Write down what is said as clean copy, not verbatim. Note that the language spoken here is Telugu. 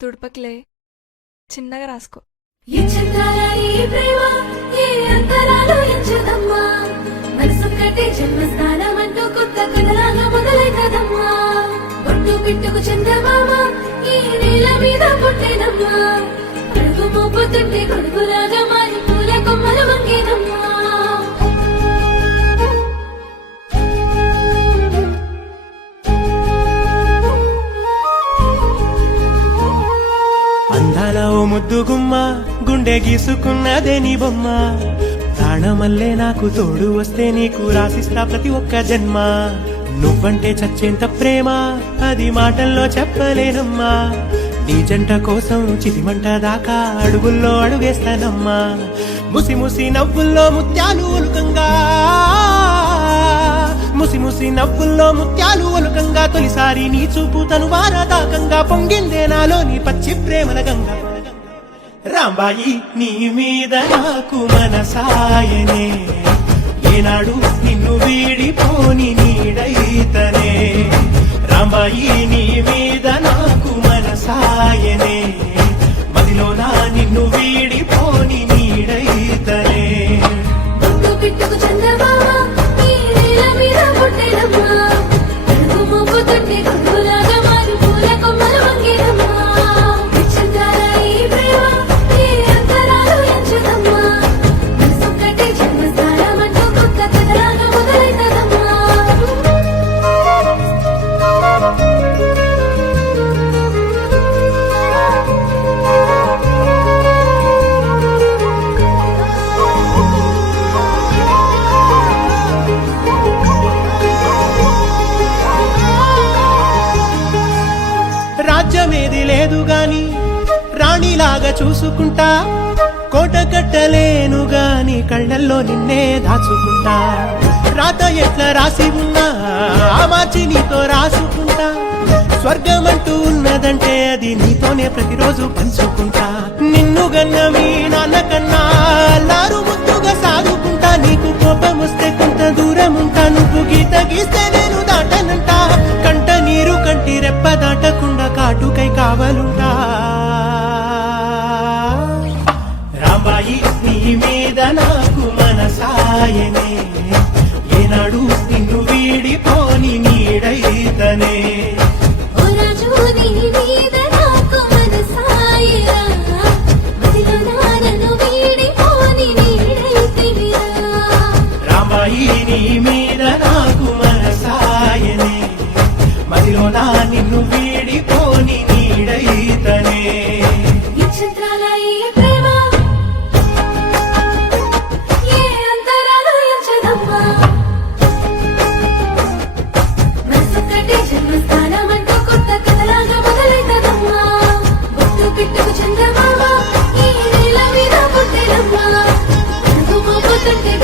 తుడపకిలే చిన్నగా రాసుకో. జన్మస్థానమంటూ కొత్త కథలాగా మొదలైనదమ్మా. ఒట్టు పిట్టుకు చందమామ ఈ నేల మీద పుట్టేనమ్మా. కడుగు మోపుతుంటే కొడుకులాగా మారి పూల కొమ్మలు వంగేనమ్మా. అందాల ఓ ముద్దు గుమ్మ గుండె గీసుకున్నదే నీ బొమ్మ. ప్రాణమల్లే నాకు తోడు వస్తే నీకు రాసిస్తా ప్రతి ఒక్క జన్మ. నువ్వంటే చచ్చేంత ప్రేమ అది మాటల్లో చెప్పలేనమ్మా. నీ జంట కోసం చితిమంట దాకా అడుగుల్లో అడుగేస్తానమ్మా. ముసి ముసి నవ్వుల్లో ముత్యాలు ఒలుకంగా, ముసి ముసి నవ్వుల్లో ముత్యాలు ఒలుకంగా. తొలిసారి నీ చూపు తను వారదాకంగా పొంగిందే నాలో నీ పచ్చి ప్రేమల గంగా. రాంబాయి నీ మీద నాకు మనసాయనే, ఏనాడు నిన్ను వీడిపోని నీడైతనే. రాంబాయి నీ మీద నాకు మనసాయనే, మదిలోన నిన్ను వీడిపోని నీడైతనే. పిట్టుకు చందమామ ఈ నేల మీద పుట్టేనమ్మా. కడుగు మోపుతుంటే కొడుకులాగా మారి పూల కొమ్మలు వంగేనమ్మా. విచిత్రాల ఈ ప్రేమ ఈ అంతరాలు ఎంచుదమ్మా. మనసొక్కటే జన్మస్థానమంటూ కొత్త కథలాగా మొదలైనదమ్మా. రాజ్యమేది లేదు గాని రాణిలాగా చూసుకుంటా. కోట కట్టలేను గాని కళ్ళల్లో నిన్నే దాచుకుంటా. రాత ఎట్లా రాసి ఉన్నా ఆ మార్చి నీతో రాసుకుంటా. స్వర్గమంటూ ఉన్నదంటే అది నీతోనే ప్రతిరోజు పంచుకుంటా. నిన్ను గన్న మీ నాన్న కన్నా అల్లారు ముద్దుగా సాగుకుంటా. నీకు కోపం వస్తే కొంత దూరం ఉంటా. నువ్వు గీత గీస్తే నేను దాటనంటా. కంట నీరు కంటి రెప్ప దాటకుండా కాటుకై కావలుంటా. రాంబాయి నీ మీద నాకు మనసాయనే, ఏనాడు నిన్ను వీడిపోని నీడైతనే. ఓ రాజు నీ మీద నాకు మనసాయరా, మదిలోన నన్ను వీడిపోని నీడైతివిరా. రాంబాయి నీ మీద నాకు మనసాయనే, మదిలోన నిన్ను వీడిపోని నీడైతనే. విచిత్రాల ఈ ప్రేమ ఏ అంతరాలు ఎంచదమ్మా. మనసొక్కటే జన్మస్థానమంటూ కొత్త కథలాగా మొదలైనదమ్మా. ఒట్టు పిట్టుకు చందమామ ఈ నేల మీద పుట్టేనమ్మా. కడుగు మోపుతుంటే